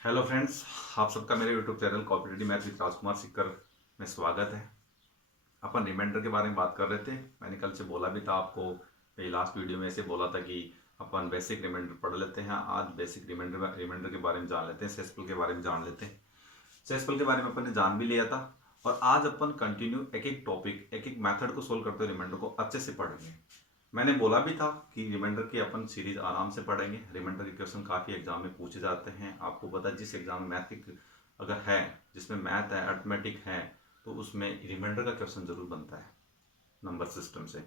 Hello friends, आप सबका मेरे YouTube channel cooperative math with Rajkumar Sikkar में स्वागत है। अपन रिमाइंडर के बारे में बात कर रहे थे। मैंने कल से बोला भी था आपको, मेरी लास्ट वीडियो में ऐसे बोला था कि अपन बेसिक रिमाइंडर पढ़ लेते हैं। आज बेसिक रिमाइंडर के बारे में जान लेते हैं, सेसफुल के बारे में जान लेते हैं। सेसफुल के बारे में अपन ने जान भी लिया था और आज अपन कंटिन्यू एक एक टॉपिक, एक एक मैथड को सोल्व करते हुए रिमाइंडर को अच्छे से पढ़ेंगे। मैंने बोला भी था कि रिमाइंडर की अपन सीरीज आराम से पढ़ेंगे। रिमाइंडर के क्वेश्चन काफ़ी एग्जाम में पूछे जाते हैं। आपको पता है, जिस एग्जाम में मैथ अगर है, जिसमें मैथ है, अर्थमेटिक है, तो उसमें रिमाइंडर का क्वेश्चन जरूर बनता है नंबर सिस्टम से।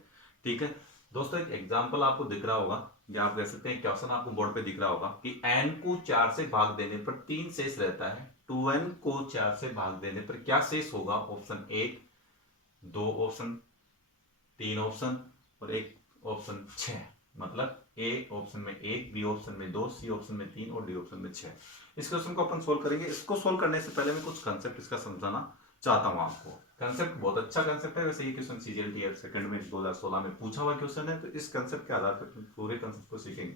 ठीक है दोस्तों, एक एग्जाम्पल आपको दिख रहा होगा या आप कह सकते हैं क्वेश्चन आपको बोर्ड पे दिख रहा होगा कि n को 4 से भाग देने पर 3 शेष रहता है। 2n को 4 से भाग देने पर क्या शेष होगा? ऑप्शन 1, 2 ऑप्शन, 3 ऑप्शन और एक ऑप्शन 6। मतलब ए ऑप्शन में 1, बी ऑप्शन में 2, सी ऑप्शन में 3 और डी ऑप्शन में 6। इस क्वेश्चन को अपन सोल्व करेंगे। इसको सोल्व करने से पहले मैं कुछ कंसेप्ट इसका समझाना चाहता हूं आपको। कंसेप्ट बहुत अच्छा कंसेप्ट है। वैसे ये क्वेश्चन सीजीएल सेकंड में 2016 में पूछा हुआ क्वेश्चन है, तो इस कंसेप्ट के आधार पर पूरे कंसेप्ट को सीखेंगे।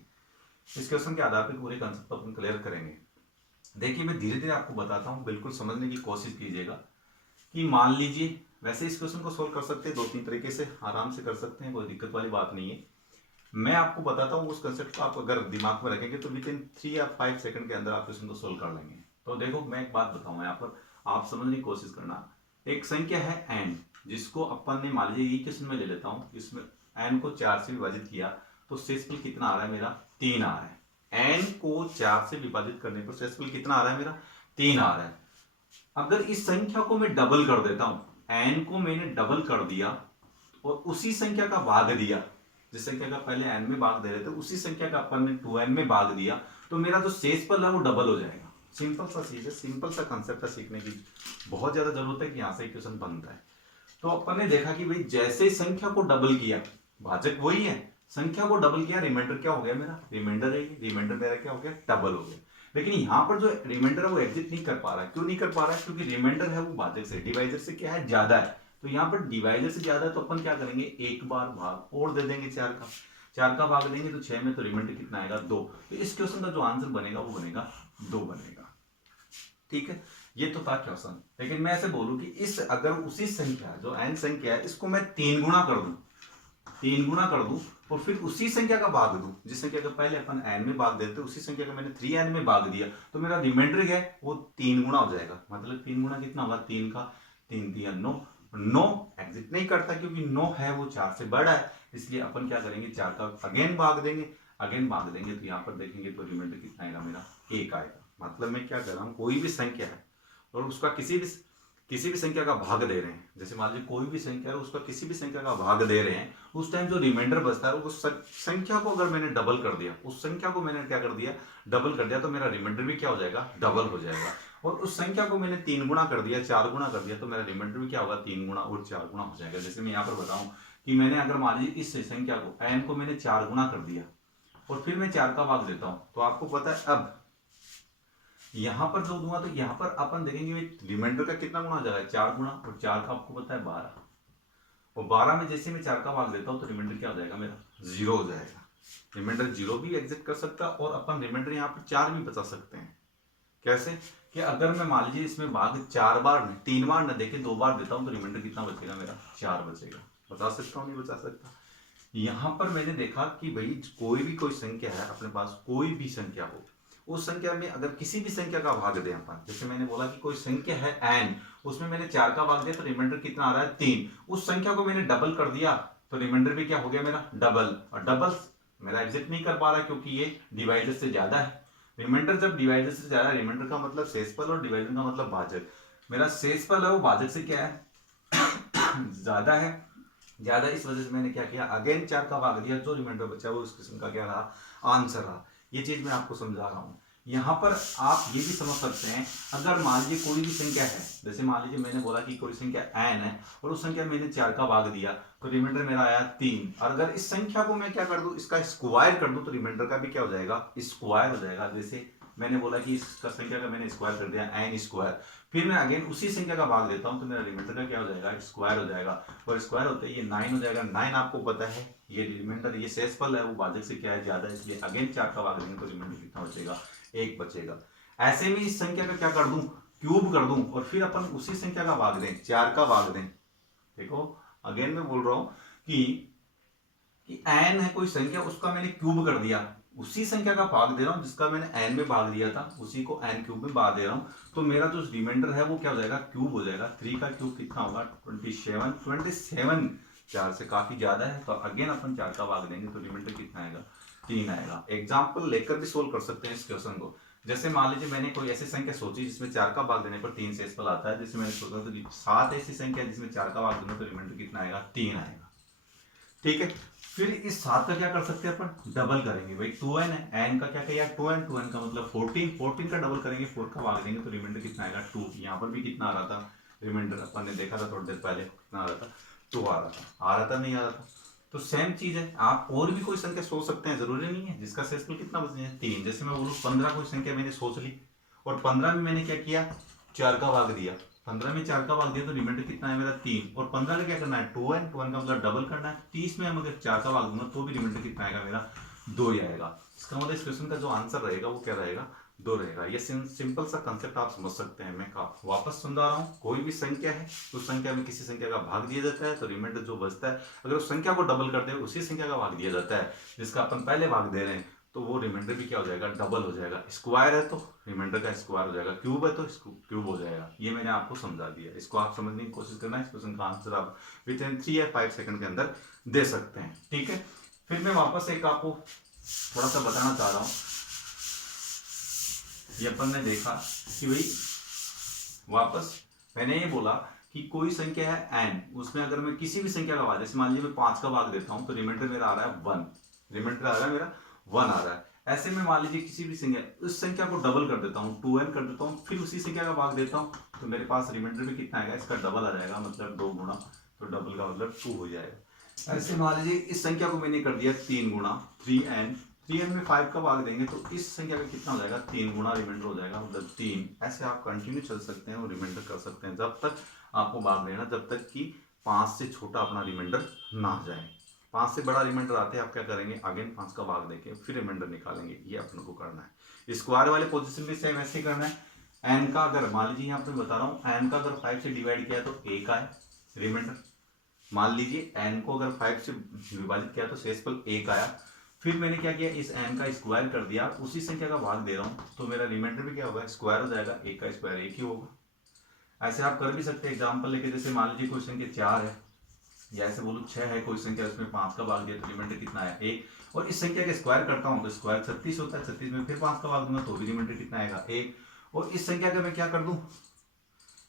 इस क्वेश्चन के आधार पर पूरे कंसेप्ट को अपन क्लियर करेंगे। देखिए, मैं धीरे धीरे आपको बताता हूँ, बिल्कुल समझने की कोशिश कीजिएगा। कि मान लीजिए, वैसे इस क्वेश्चन को सोल्व कर सकते हैं 2-3 तरीके से, आराम से कर सकते हैं, कोई दिक्कत वाली बात नहीं है। मैं आपको बताता हूँ, उस कंसेप्ट को आप अगर दिमाग में रखेंगे तो विद इन 3 या 5 सेकंड के अंदर आप क्वेश्चन को सोल्व कर लेंगे। तो देखो, मैं एक बात बताऊंगा यहाँ पर, आप समझने की कोशिश करना। एक संख्या है n, जिसको अपन ने, मान लीजिए ये क्वेश्चन में ले लेता हूँ, इसमें n को 4 से विभाजित किया तो शेषफल कितना आ रहा है मेरा? 3 आ रहा है। n को 4 से विभाजित करने पर शेषफल कितना आ रहा है मेरा? 3 आ रहा है। अगर इस संख्या को मैं डबल कर देता हूं, n को मैंने डबल कर दिया और उसी संख्या का भाग दिया, जिस संख्या का पहले n में भाग दे रहे थे उसी संख्या का अपन ने 2n में भाग दिया, तो मेरा जो शेषफल है वो डबल हो जाएगा। सिंपल सा चीज है, सिंपल सा कंसेप्ट है, सीखने की बहुत ज्यादा जरूरत है कि यहां से क्वेश्चन बनता है। तो अपन ने देखा कि भाई जैसे संख्या को डबल किया, भाजक वही है, संख्या को डबल किया, रिमाइंडर क्या हो गया मेरा? रिमाइंडर है। रिमाइंडर मेरा क्या हो गया? डबल हो गया। लेकिन यहां पर जो रिमाइंडर है वो एग्जिट नहीं कर पा रहा है। क्यों नहीं कर पा रहा है? क्योंकि रिमाइंडर है वो भाजक से, डिवाइजर से क्या है? ज्यादा है। तो यहाँ पर डिवाइजर से ज्यादा है, तो अपन क्या करेंगे? एक बार भाग और दे देंगे 4 का। 4 का भाग देंगे तो 6 में, तो रिमाइंडर कितना आएगा? 2। तो इस क्वेश्चन का जो आंसर बनेगा वो बनेगा 2 बनेगा। ठीक है, ये तो था क्वेश्चन। लेकिन मैं ऐसे बोलूं कि इस, अगर उसी संख्या, जो n संख्या है, इसको मैं 3 गुना कर दूं, 3 गुना कर दूं और फिर उसी संख्या का भाग दूं, जिस संख्या का पहले अपन n में भाग देते, उसी संख्या का मैंने 3n में भाग दिया, तो मेरा रिमाइंडर क्या है? वो 3 गुना हो जाएगा। मतलब 3 गुना कितना होगा? 3 का 3 3 9। 9 एग्जिट नहीं करता क्योंकि 9 है वो 4 से बड़ा है, इसलिए अपन क्या करेंगे? 4 का अगेन भाग देंगे। अगेन भाग देंगे तो यहाँ पर देखेंगे तो रिमाइंडर कितना आएगा मेरा? 1 आएगा। मतलब मैं क्या कर रहा हूँ, कोई भी संख्या है और उसका किसी भी संख्या का भाग दे रहे हैं, जैसे मान लीजिए कोई भी संख्या है, उसका किसी भी संख्या का भाग दे रहे हैं, उस टाइम जो रिमाइंडर बचता है उस संख्या को अगर मैंने डबल कर दिया, उस संख्या को मैंने क्या कर दिया? डबल कर दिया, तो मेरा रिमाइंडर भी क्या हो जाएगा? डबल हो जाएगा। और उस संख्या को मैंने 3 गुना कर दिया, 4 गुना कर दिया, तो मेरा रिमाइंडर भी क्या होगा? 3 गुना और 4 गुना हो जाएगा। जैसे मैं यहाँ पर बताऊं कि मैंने, अगर मान लीजिए इस संख्या को n को मैंने 4 गुना कर दिया और फिर मैं 4 का भाग देता हूं, तो आपको पता है अब यहां पर जो दूंगा तो यहां पर अपन देखेंगे रिमाइंडर का कितना गुना हो जाएगा? 4 गुना, और 4 का आपको पता है 12, और 12 में जैसे मैं 4 का भाग देता हूं तो रिमाइंडर क्या हो जाएगा मेरा? 0 हो जाएगा। रिमाइंडर 0 भी एग्जिट कर सकता है और अपन रिमाइंडर यहाँ पर 4 भी बचा सकते हैं। कैसे? कि अगर मैं मान लीजिए इसमें भाग 4 बार नहीं, 3 बार न देके 2 बार देता हूं तो रिमाइंडर कितना बचेगा मेरा? 4 बचेगा। बता सकता हूं? नहीं बचा सकता? यहां पर मैंने देखा कि भाई कोई संख्या है अपने पास, कोई भी संख्या हो, उस संख्या में अगर किसी भी संख्या का भाग दें अपन, जैसे मैंने बोला कि कोई संख्या है n, उसमें मैंने 4 का भाग दिया तो रिमाइंडर कितना आ रहा है? 3। उस संख्या को मैंने डबल कर दिया तो रिमाइंडर भी क्या हो गया मेरा? डबल। और डबल मेरा एग्जिट नहीं कर पा रहा क्योंकि ये डिवाइजर से ज्यादा है। रिमाइंडर जब डिवाइजर से ज्यादा, रिमाइंडर का मतलब शेषफल और डिवाइजर का मतलब भाजक, मेरा शेषफल है वो भाजक से क्या है? ज्यादा है। ज्यादा, इस वजह से मैंने क्या किया? अगेन 4 का भाग दिया, जो रिमाइंडर बचा वो इस किस्म का क्या रहा? आंसर रहा। ये चीज मैं आपको समझा रहा हूं। यहां पर आप ये भी समझ सकते हैं, अगर मान लीजिए कोई भी संख्या है, जैसे मान लीजिए मैंने बोला कि कोई संख्या n है और उस संख्या में मैंने 4 का भाग दिया तो रिमाइंडर मेरा आया 3, और अगर इस संख्या को मैं क्या कर दूं? इसका स्क्वायर कर दूं तो रिमाइंडर का भी क्या हो जाएगा? स्क्वायर हो जाएगा। जैसे मैंने बोला कि इसका संख्या का मैंने स्क्वायर कर दिया, n स्क्वायर, फिर मैं अगेन उसी संख्या का भाग देता हूं तो मेरा रिमाइंडर का क्या हो जाएगा? स्क्वायर हो जाएगा। और स्क्वायर होते ही ये 9 हो जाएगा। 9 आपको पता है ये रिमाइंडर, ये शेषफल है वो भाजक से क्या है? ज्यादा है, इसलिए अगेन 4 का भाग देंगे तो रिमाइंडर कितना बचेगा? 1 बचेगा। ऐसे में इस संख्या का क्या कर दूं, क्यूब कर दूं, और फिर अपन उसी संख्या का भाग दें, 4 का भाग दें। देखो अगेन मैं बोल रहा हूं कि n है कोई संख्या, उसका मैंने क्यूब कर दिया, उसी संख्या का भाग दे रहा हूं जिसका मैंने n में भाग दिया था, उसी को n क्यूब में भाग दे रहा हूं, तो मेरा जो रिमाइंडर है वो क्या हो जाएगा, क्यूब हो जाएगा। 3 का क्यूब कितना होगा, 27। 4 से काफी ज्यादा है, तो अगेन अपन 4 का भाग देंगे तो रिमाइंडर कितना आएगा, 3 आएगा। एग्जाम्पल लेकर भी सोल्व कर सकते हैं इस क्वेश्चन को। जैसे मान लीजिए मैंने कोई ऐसी संख्या सोची जिसमें 4 का भाग देने पर 3 शेषफल आता है, जैसे मैंने सोचा तो 7 ऐसी संख्या जिसमें 4 का भाग दूंगा तो रिमाइंडर कितना आएगा, 3 आएगा। ठीक है, फिर इस 7 का क्या कर सकते हैं अपन, डबल करेंगे भाई, 2n है, n का क्या किया 2n, 2n का मतलब 14, 14 का डबल करेंगे, 4 का भाग देंगे तो रिमाइंडर कितना आएगा, 2। यहाँ पर भी कितना आ रहा था रिमाइंडर, अपन ने देखा था थोड़ी देर पहले, कितना आ रहा था, 2 आ रहा था नहीं आ रहा था। तो सेम चीज है, आप और भी कोई संख्या सोच सकते हैं, जरूरी नहीं है जिसका शेषफल कितना बच जाए 3। जैसे मैं बोलूँ 15 कोई संख्या मैंने सोच ली, और 15 में मैंने क्या किया, 4 का भाग दिया, 15 में 4 का भाग दिया तो रिमाइंडर कितना है मेरा 3, और 15 का क्या करना है 2n, 2n का मतलब डबल करना है। 30 में हम अगर 4 का भाग दूंगा तो भी रिमाइंडर कितना आएगा मेरा, 2 ही आएगा। इसका मतलब इस क्वेश्चन का जो आंसर रहेगा वो क्या रहेगा, 2 रहेगा। ये सिंपल सा कंसेप्ट आप समझ सकते हैं। मैं वापस समझा रहा हूँ, कोई भी संख्या है उस संख्या में किसी संख्या का भाग दिया जाता है तो रिमाइंडर जो बचता है, अगर उस संख्या को डबल कर दे उसी संख्या का भाग दिया जाता है जिसका अपन पहले भाग दे रहे हैं, तो वो रिमाइंडर भी क्या हो जाएगा, डबल हो जाएगा। स्क्वायर है तो रिमाइंडर का स्क्वायर हो जाएगा, क्यूब है तो क्यूब हो जाएगा। ये मैंने आपको समझा दिया, इसको आप समझने की कोशिश करना। इस क्वेश्चन का आंसर आप विद इन 3 या 5 सेकंड के अंदर दे सकते हैं। ठीक है, फिर मैं वापस एक आपको थोड़ा सा बताना चाह रहा हूं। ये अपन ने देखा कि भाई वापस मैंने ये बोला कि कोई संख्या है n, उसमें अगर मैं किसी भी संख्या का भाग, जैसे मान लीजिए मैं 5 का भाग देता हूं तो रिमाइंडर मेरा आ रहा है 1, रिमाइंडर आ रहा है मेरा 1 आ रहा है। ऐसे में मान लीजिए किसी भी संख्या, उस संख्या को डबल कर देता हूं, 2n कर देता हूं, फिर उसी संख्या का भाग देता हूं तो मेरे पास रिमाइंडर भी कितना आएगा, इसका डबल आ जाएगा, मतलब 2 गुना, तो डबल का मतलब 2 हो जाएगा। ऐसे मान लीजिए इस संख्या को मैंने कर दिया 3 गुना, 3n, 3n में 5 का भाग देंगे तो इस संख्या का कितना हो जाएगा, 3 गुना रिमाइंडर हो जाएगा, मतलब 3। ऐसे आप कंटिन्यू चल सकते हैं और रिमाइंडर कर सकते हैं जब तक आपको भाग देना, जब तक कि 5 से छोटा अपना रिमाइंडर ना आ जाए। 5 से बड़ा रिमाइंडर आते हैं आप क्या करेंगे, अगेन 5 का भाग देके फिर रिमाइंडर निकालेंगे, ये अपन को करना है। स्क्वायर वाले पोजीशन भी सेम ऐसे ही करना है। n का अगर मान लीजिए यहाँ पे बता रहा हूँ, n का अगर 5 से डिवाइड किया तो 1 आए रिमाइंडर, मान लीजिए n को अगर 5 से विभाजित किया तो शेषफल 1 आया, फिर मैंने क्या किया, इस n का स्क्वायर कर दिया, उसी संख्या का भाग दे रहा हूँ तो मेरा रिमाइंडर भी क्या होगा, स्क्वायर हो जाएगा, 1 का स्क्वायर 1 ही होगा। ऐसे आप कर भी सकते हैं एग्जाम्पल लेके, जैसे मान लीजिए कोई संख्या 4 है, या ऐसे बोलो 6 है कोई संख्या, उसमें 5 का भाग दिया तो रिमाइंडर कितना है 1, और इस संख्या का स्क्वायर करता हूँ तो स्क्वायर 36 होता है, 36 में फिर 5 का भाग दूंगा तो भी रिमाइंडर कितना आएगा 1, और इस संख्या का मैं क्या कर दूं,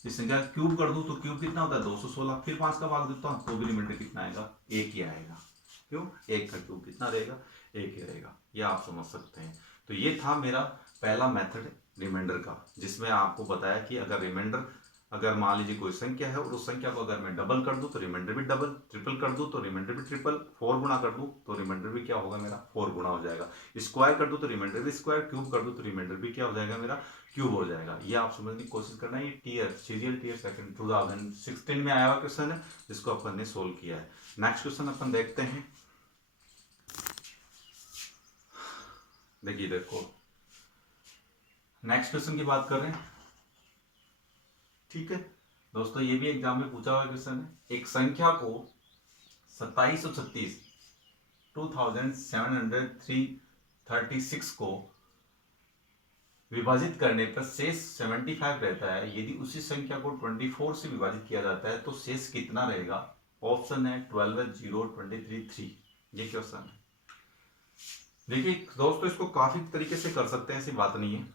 इस संख्या का क्यूब कर दूं तो क्यूब कितना होता है 216, फिर 5 का भाग देता हूँ तो भी रिमाइंडर कितना आएगा 1 ही आएगा। क्यों, 1 का क्यूब कितना रहेगा, 1 ही रहेगा। ये आप समझ सकते हैं। तो ये था मेरा पहला मेथड रिमाइंडर का, जिसमें आपको बताया कि अगर रिमाइंडर, अगर मान लीजिए कोई संख्या है और उस संख्या को अगर मैं डबल कर दूं तो रिमाइंडर भी डबल, ट्रिपल कर दूं तो रिमाइंडर भी ट्रिपल, 4 गुना कर दूं तो रिमाइंडर भी क्या होगा मेरा 4 गुना हो जाएगा, स्क्वायर कर दूं तो रिमाइंडर भी स्क्वायर, क्यूब कर दूं तो रिमाइंडर भी क्या हो जाएगा मेरा क्यूब हो जाएगा। ये आप समझने की कोशिश करना है। ये टीयर सीरियल टीयर सेकंड 2016 में आया हुआ क्वेश्चन है जिसको अपन ने सोल्व किया है। नेक्स्ट क्वेश्चन अपन देखते हैं। देखिए देखो नेक्स्ट क्वेश्चन की बात कर रहे हैं। ठीक है दोस्तों, ये भी एग्जाम में पूछा हुआ क्वेश्चन है। एक संख्या को 2736 2736 को विभाजित करने पर शेष 75 रहता है। यदि उसी संख्या को 24 से विभाजित किया जाता है तो शेष कितना रहेगा। ऑप्शन है 12, 0, 23, 3। ये क्वेश्चन है। देखिए दोस्तों, इसको काफी तरीके से कर सकते हैं, ऐसी बात नहीं है।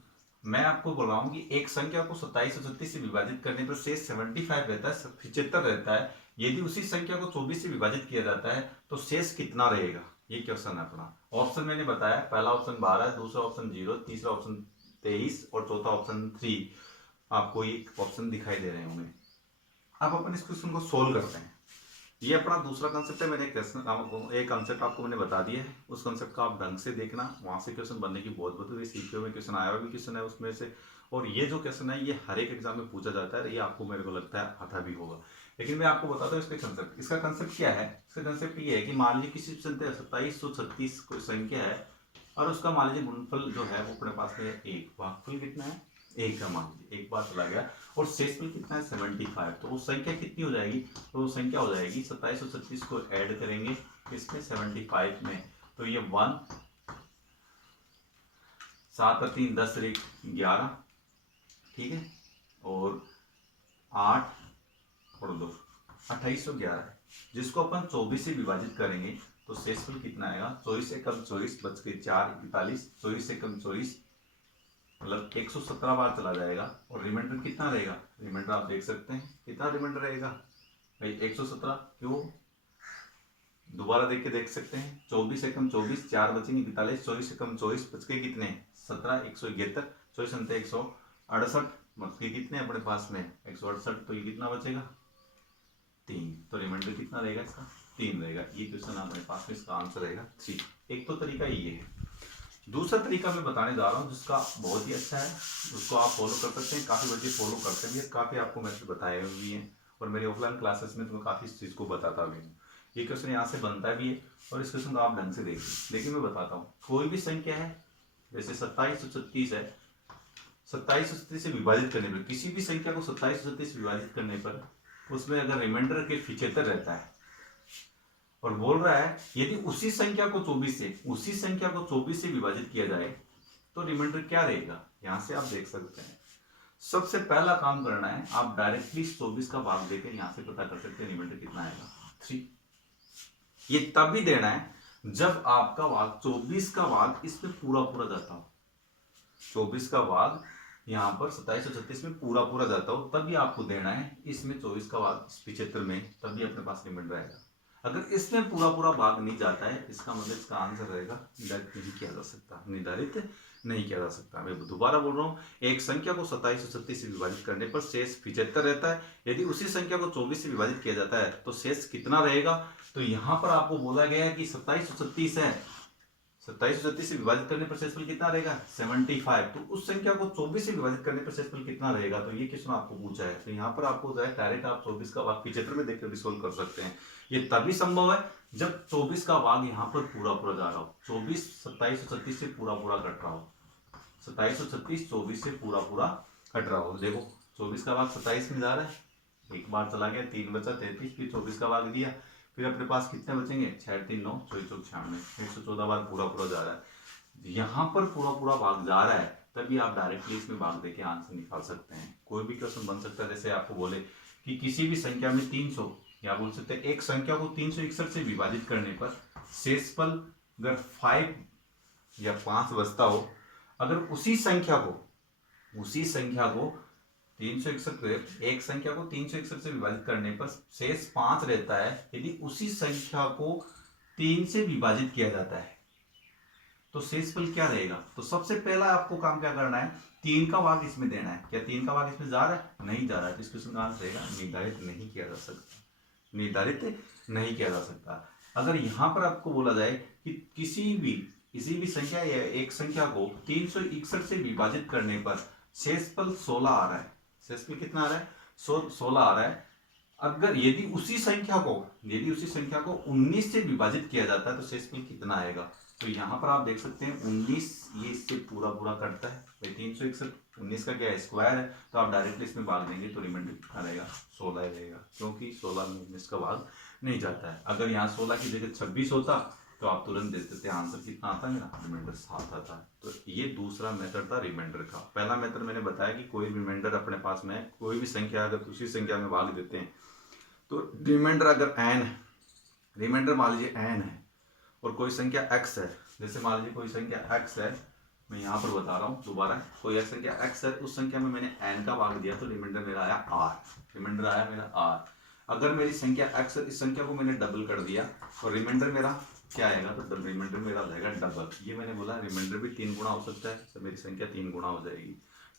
मैं आपको बोल रहा हूं कि एक संख्या को 2736 से विभाजित करने पर शेष 75 रहता है, 75 रहता है। यदि उसी संख्या को 24 से विभाजित किया जाता है तो शेष कितना रहेगा। ये क्वेश्चन है अपना। ऑप्शन मैंने बताया, पहला ऑप्शन 12, दूसरा ऑप्शन 0, तीसरा ऑप्शन 23 और चौथा ऑप्शन 3। आपको ये ऑप्शन दिखाई दे रहे होंगे। अब अपन इस क्वेश्चन को सोल्व करते हैं। ये अपना दूसरा कंसेप्ट है। मैंने एक कंसेप्ट आपको मैंने बता दिया है, उस कंसेप्ट का आप ढंग से देखना, वहां से क्वेश्चन बनने की बहुत बहुत सीपीओ में क्वेश्चन आया हुआ भी क्वेश्चन है उसमें से। और ये जो क्वेश्चन है ये हर एक एग्जाम में पूछा जाता है, ये आपको मेरे को लगता है आता भी होगा। लेकिन मैं आपको बताता हूँ इसका कंसेप्ट। क्या है, इसका कंसेप्ट ये है कि मान लीजिए किसी संख्या 2736 कोई संख्या है, और उसका मान लीजिए गुणनफल जो है वो अपने पास में एक, भागफल कितना है, एक है, मान लीजिए एक बार चला गया, और शेषफल कितना है 75। तो वो संख्या कितनी हो जाएगी, तो वो संख्या हो जाएगी 27 और 36 को ऐड करेंगे इसमें 75 में, तो ये 1, 7 और 3 10 और 1 11, ठीक है, और 8 और 2 2811 है, जिसको अपन 24 से विभाजित करेंगे तो शेषफल कितना आएगा, 24 से कम 24 बच के 4 41, 24 से कम 24 मतलब 117 बार चला जाएगा, और रिमाइंडर कितना रहेगा, रिमाइंडर आप देख सकते हैं कितना रिमाइंडर रहेगा भाई 117, क्यों, दोबारा देख के देख सकते हैं, 24 से कम 24, 4 बचेंगे 42, 24 से कम 24 बच के कितने 17, 171, 24 अंत 168 बच के कितने अपने पास में 168, तो ये कितना बचेगा 3, तो रिमाइंडर कितना रहेगा इसका 3 रहेगा। ये क्वेश्चन हमारे पास में इसका आंसर रहेगा 3। एक तो तरीका ये है, दूसरा तरीका मैं बताने जा रहा हूँ जिसका बहुत ही अच्छा है, उसको आप फॉलो कर सकते हैं, काफी बच्चे फॉलो करते हैं, काफी आपको मैथड बताए हुए भी हैं, और मेरे ऑफलाइन क्लासेस में तो मैं काफी इस चीज को बताता भी हूँ। ये क्वेश्चन यहाँ से बनता भी है, और इस क्वेश्चन को आप ढंग से देखिए। लेकिन मैं बताता हूँ, कोई भी संख्या है जैसे 27 और 36 है, 27 और 36 से विभाजित करने पर, किसी भी संख्या को 27 और 36 विभाजित करने पर उसमें अगर रिमाइंडर के 75 रहता है, और बोल रहा है यदि उसी संख्या को 24 से विभाजित किया जाए तो रिमाइंडर क्या रहेगा, यहां से आप देख सकते हैं। सबसे पहला काम करना है, आप डायरेक्टली 24 का भाग देकर यहां से पता कर सकते हैं रिमाइंडर कितना आएगा 3। ये तब भी देना है जब आपका भाग 24 का भाग इसमें पूरा पूरा जाता हो, 24 का भाग यहाँ पर 27 और 36 में पूरा पूरा जाता हो, तभी आपको देना है इसमें 24 का भाग 75 में, तभी अपने पास रिमाइंडर आएगा। अगर इसमें पूरा पूरा भाग नहीं जाता है, इसका मतलब इसका आंसर रहेगा निर्धारित नहीं किया जा सकता, निर्धारित नहीं किया जा सकता। मैं दोबारा बोल रहा हूँ, एक संख्या को 27 और 36 से विभाजित करने पर शेष 75 रहता है, यदि उसी संख्या को 24 से विभाजित किया जाता है तो शेष कितना रहेगा, तो यहाँ पर आपको बोला गया है कि 27 और 36 है, 27 और 36 से विभाजित करने पर शेषफल कितना रहेगा 75, तो उस संख्या को 24 से विभाजित करने पर शेषफल कितना रहेगा, तो ये क्वेश्चन आपको पूछा है। तो यहाँ पर आपको डायरेक्ट आप 24 का भाग 75 में देखकर भी सोल्व कर सकते हैं। ये तभी संभव है जब 24 का भाग यहाँ पर पूरा पूरा जा रहा हो, 24 27 और 36 से पूरा पूरा कट रहा हो, 27 और 36 24 से पूरा पूरा कट रहा हो। देखो 24 का भाग 27 में जा रहा है, एक बार चला गया, 3 बचा 33, फिर 24 का भाग दिया, फिर अपने पास कितने बचेंगे 6 3 9 24 96, 114 बार पूरा पूरा जा रहा है। यहाँ पर पूरा पूरा भाग जा रहा है, तभी आप डायरेक्टली इसमें भाग देके आंसर निकाल सकते हैं। कोई भी क्वेश्चन बन सकता है, जैसे आपको बोले कि किसी भी संख्या में 300, या बोल सकते हैं एक संख्या को 361 से विभाजित करने पर शेषफल अगर 5 या 5 बचता हो, अगर उसी संख्या को 361, एक संख्या को 361 से विभाजित करने पर शेष 5 रहता है, यदि उसी संख्या को 3 से विभाजित किया जाता है तो शेषफल क्या रहेगा। तो सबसे पहला आपको काम क्या करना है, 3 का भाग इसमें देना है। क्या 3 का भाग इसमें जा रहा है, नहीं जा रहा है, तो इस क्वेश्चन का आंसर रहेगा निर्धारित नहीं किया जा सकता, निर्धारित नहीं किया जा सकता। अगर यहां पर आपको बोला जाए कि किसी भी संख्या या एक संख्या को 361 से विभाजित करने पर शेषफल 16 आ रहा है, शेषफल कितना आ रहा है 16 आ रहा है, अगर यदि उसी संख्या को 19 से विभाजित किया जाता है तो शेषफल कितना आएगा। तो यहाँ पर आप देख सकते हैं 19, ये इससे पूरा पूरा कटता है भाई, 361 19 का क्या है स्क्वायर है, तो आप डायरेक्टली इसमें भाग देंगे तो रिमाइंडर कितना रहेगा 16 रहेगा, क्योंकि 16 में 19 का भाग नहीं जाता है। अगर यहाँ 16 की जगह 26 होता तो आप तुरंत दे देते, आंसर कितना आता है मेरा रिमाइंडर 7 आता है। तो ये दूसरा मेथड था रिमाइंडर का। पहला मेथड मैंने बताया कि कोई रिमाइंडर अपने पास में कोई भी संख्या अगर दूसरी संख्या में भाग देते हैं तो रिमाइंडर अगर n है, रिमाइंडर मान लीजिए n है और कोई संख्या x है, जैसे मान लीजिए कोई संख्या x है, मैं यहाँ पर बता रहा हूँ दोबारा, कोई एक संख्या x है, उस संख्या में मैंने n का भाग दिया तो रिमाइंडर मेरा आया r, रिमाइंडर आया मेरा r। अगर मेरी संख्या x है, इस संख्या को मैंने डबल कर दिया और रिमाइंडर मेरा क्या आएगा, तो रिमाइंडर मेरा आ जाएगा डबल। ये मैंने बोला रिमाइंडर भी 3 गुना हो सकता है, तो मेरी संख्या 3 गुना हो जाएगी।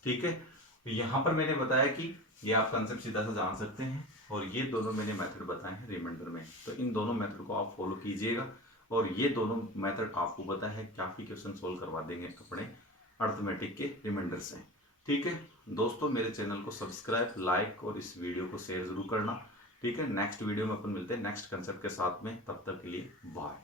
ठीक है, यहाँ पर मैंने बताया कि ये आप कंसेप्ट सीधा सा जान सकते हैं, और ये दोनों मैंने मेथड बताए हैं रिमाइंडर में, तो इन दोनों मेथड को आप फॉलो कीजिएगा, और ये दोनों मेथड आपको पता है काफ़ी क्वेश्चन सोल्व करवा देंगे अपने अर्थमेटिक के रिमाइंडर से। ठीक है दोस्तों, मेरे चैनल को सब्सक्राइब, लाइक और इस वीडियो को शेयर जरूर करना। ठीक है, नेक्स्ट वीडियो में अपन मिलते हैं नेक्स्ट कंसेप्ट के साथ में, तब तक के लिए बाय।